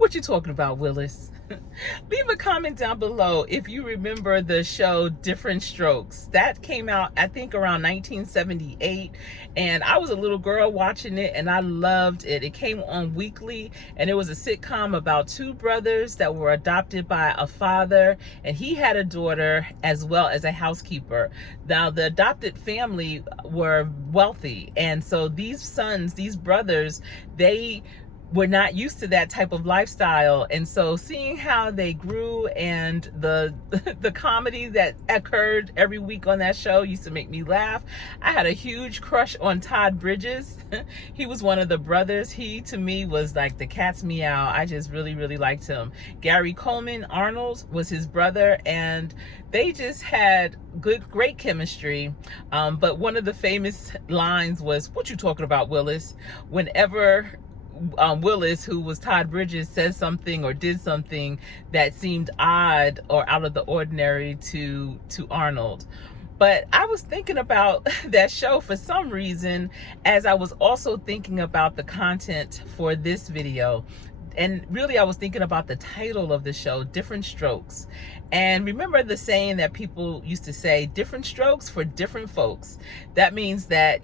What you talking about, Willis? Leave a comment down below if you remember the show Different Strokes. That came out, I think, around 1978, and I was a little girl watching it, and I loved it. It came on weekly, and it was a sitcom about two brothers that were adopted by a father, and he had a daughter as well as a housekeeper. Now, the adopted family were wealthy, and so these sons, these brothers, they were not used to that type of lifestyle, and so seeing how they grew and the the comedy that occurred every week on that show used to make me laugh. I had a huge crush on Todd Bridges. He was one of the brothers. He to me was like the cat's meow. I just really liked him. Gary Coleman Arnold was his brother, and they just had great chemistry. But one of the famous lines was, "What you talking about, Willis?" Whenever Willis, who was Todd Bridges, says something or did something that seemed odd or out of the ordinary to Arnold. But I was thinking about that show for some reason as I was also thinking about the content for this video. And really, I was thinking about the title of the show, Different Strokes. And remember the saying that people used to say, different strokes for different folks. That means that,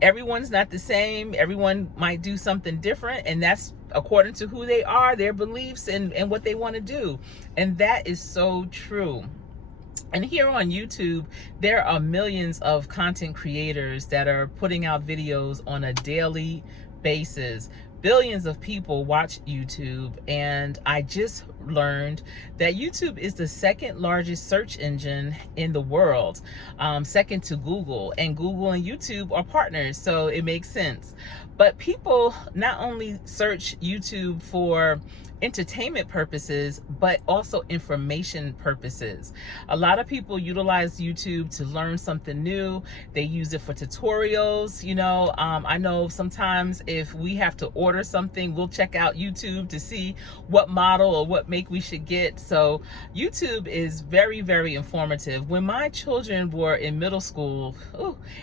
everyone's not the same. Everyone might do something different. And that's according to who they are, their beliefs, and what they want to do. And that is so true. And here on YouTube, there are millions of content creators that are putting out videos on a daily basis. Billions of people watch YouTube, and I just learned that YouTube is the second largest search engine in the world, second to Google, and Google and YouTube are partners, so it makes sense. But people not only search YouTube for entertainment purposes, but also information purposes. A lot of people utilize YouTube to learn something new. They use it for tutorials. I know sometimes if we have to order something, we'll check out YouTube to see what model or what make we should get. So YouTube is very informative. When my children were in middle school,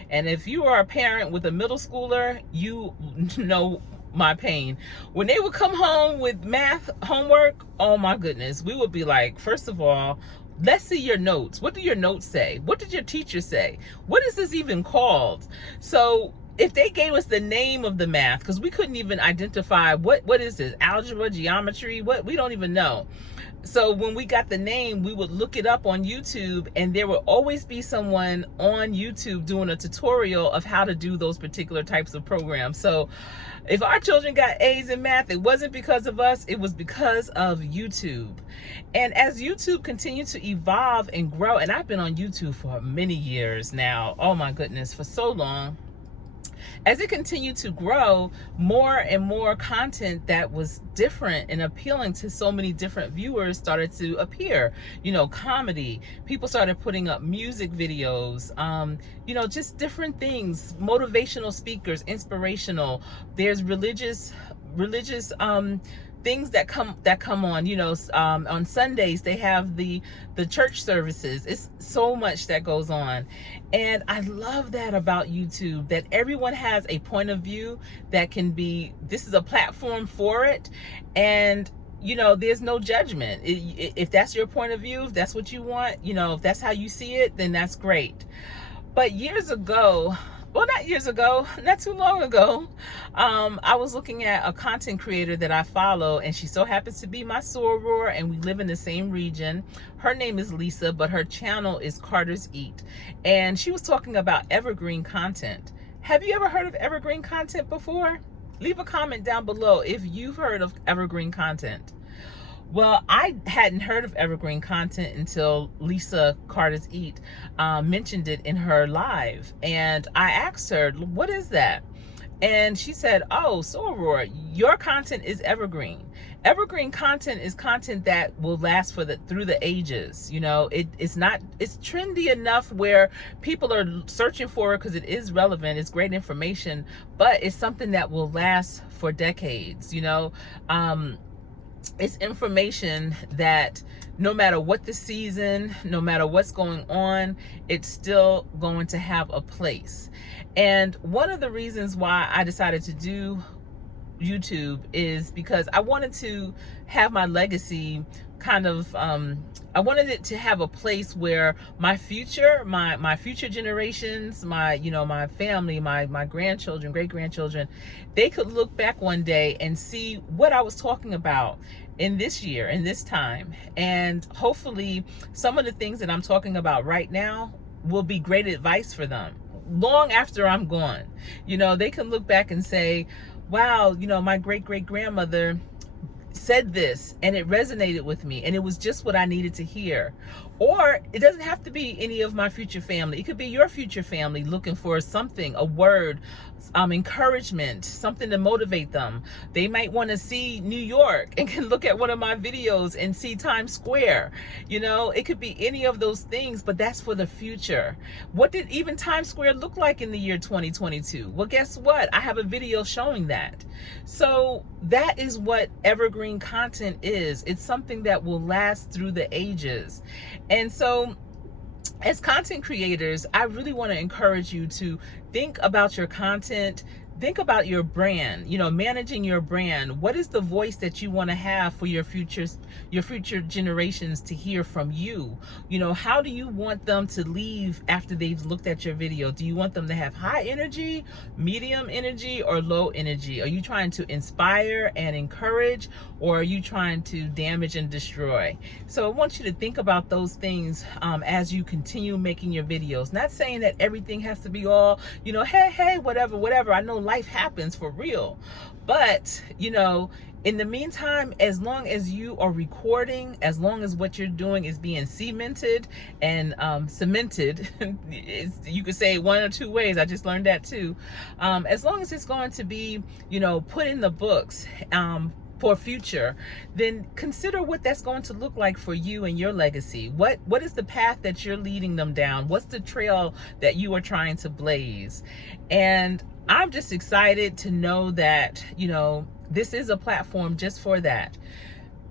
and if you are a parent with a middle schooler, you know my pain. When they would come home with math homework, oh my goodness, we would be like, first of all, let's see your notes. What do your notes say? What did your teacher say? What is this even called? So if they gave us the name of the math, because we couldn't even identify what is this, algebra, geometry, what, we don't even know. So when we got the name, we would look it up on YouTube, and there would always be someone on YouTube doing a tutorial of how to do those particular types of programs. So if our children got A's in math, it wasn't because of us, it was because of YouTube. And as YouTube continued to evolve and grow, and I've been on YouTube for many years now, oh my goodness, for so long. As it continued to grow, more and more content that was different and appealing to so many different viewers started to appear. Comedy. People started putting up music videos, just different things, motivational speakers, inspirational. There's religious things that come on. On Sundays they have the church services. It's so much that goes on, and I love that about YouTube, that everyone has a point of view that can be, this is a platform for it, and there's no judgment. If that's your point of view, if that's what you want, if that's how you see it, then that's great. But years ago, well, not years ago, not too long ago, I was looking at a content creator that I follow, and she so happens to be my soror, and we live in the same region. Her name is Lisa, but her channel is Carter's Eat, and she was talking about evergreen content. Have you ever heard of evergreen content before? Leave a comment down below if you've heard of evergreen content. Well, I hadn't heard of evergreen content until Lisa Carter's Eat mentioned it in her live. And I asked her, what is that? And she said, oh, so Aurora, your content is evergreen. Evergreen content is content that will last through the ages. It's trendy enough where people are searching for it because it is relevant. It's great information, but it's something that will last for decades. It's information that no matter what the season, no matter what's going on, it's still going to have a place. And one of the reasons why I decided to do YouTube is because I wanted to have my legacy kind of I wanted it to have a place where my future, my future generations, my, you know, my family, my grandchildren, great grandchildren, they could look back one day and see what I was talking about in this year, in this time. And hopefully some of the things that I'm talking about right now will be great advice for them long after I'm gone. You know, they can look back and say, wow, you know, my great great grandmother said this and it resonated with me and it was just what I needed to hear. Or it doesn't have to be any of my future family. It could be your future family looking for something, a word, encouragement, something to motivate them. They might want to see New York and can look at one of my videos and see Times Square. You know, it could be any of those things, but that's for the future. What did even Times Square look like in the year 2022? Well, guess what? I have a video showing that. So that is what evergreen content is. It's something that will last through the ages. And so as content creators, I really want to encourage you to think about your content, think about your brand, you know, managing your brand. What is the voice that you want to have for your future generations to hear from you? You know, how do you want them to leave after they've looked at your video? Do you want them to have high energy, medium energy, or low energy? Are you trying to inspire and encourage, or are you trying to damage and destroy? So I want you to think about those things as you continue making your videos. Not saying that everything has to be all, you know, hey, whatever. I know life happens for real, but you know, in the meantime, as long as you are recording, as long as what you're doing is being cemented and cemented, you could say one or two ways. I just learned that too. As long as it's going to be, you know, put in the books for future, then consider what that's going to look like for you and your legacy. What is the path that you're leading them down? What's the trail that you are trying to blaze? And I'm just excited to know that, you know, this is a platform just for that.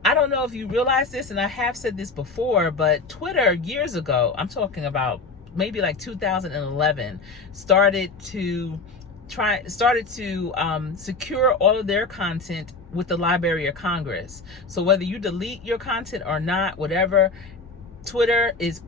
I don't know if you realize this, and I have said this before, but Twitter years ago, I'm talking about maybe like 2011, started to secure all of their content with the Library of Congress. So whether you delete your content or not, whatever, Twitter is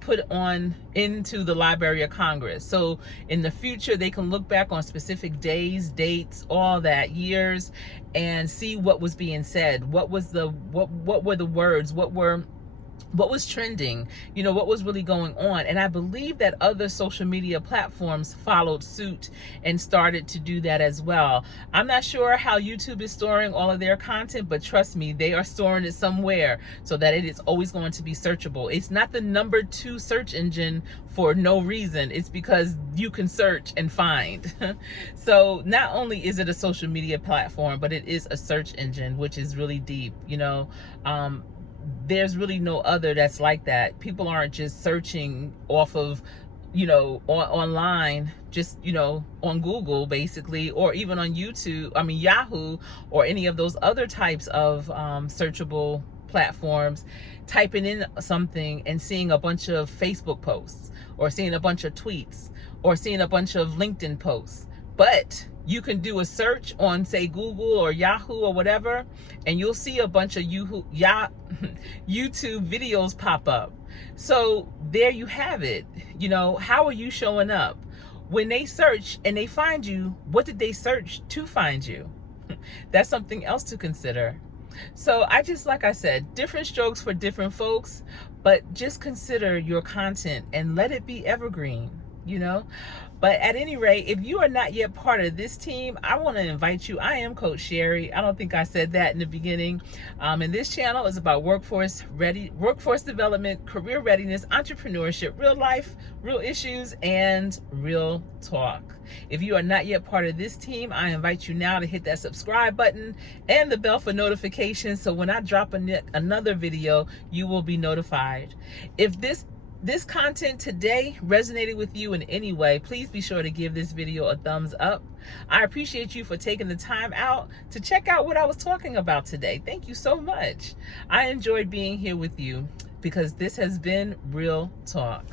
put on into the Library of Congress. So in the future, they can look back on specific days, dates, all that, years, and see what was being said. What were the words? What was trending, you know, what was really going on. And I believe that other social media platforms followed suit and started to do that as well. I'm not sure how YouTube is storing all of their content, but trust me, they are storing it somewhere so that it is always going to be searchable. It's not the number 2 search engine for no reason. It's because you can search and find. So not only is it a social media platform, but it is a search engine, which is really deep, you know. There's really no other that's like that. People aren't just searching off of, you know, online, just, you know, on Google basically, or even on YouTube, I mean Yahoo, or any of those other types of searchable platforms, typing in something and seeing a bunch of Facebook posts, or seeing a bunch of tweets, or seeing a bunch of LinkedIn posts. But you can do a search on, say, Google or Yahoo or whatever, and you'll see a bunch of YouTube videos pop up. So there you have it. You know, how are you showing up? When they search and they find you, what did they search to find you? That's something else to consider. So like I said, different strokes for different folks, but just consider your content and let it be evergreen, you know. But at any rate, if you are not yet part of this team, I want to invite you. I am Coach Sherry. I don't think I said that in the beginning. And this channel is about workforce development, career readiness, entrepreneurship, real life, real issues, and real talk. If you are not yet part of this team, I invite you now to hit that subscribe button and the bell for notifications, so when I drop another video, you will be notified. If this content today resonated with you in any way, please be sure to give this video a thumbs up. I appreciate you for taking the time out to check out what I was talking about today. Thank you so much. I enjoyed being here with you because this has been Real Talk.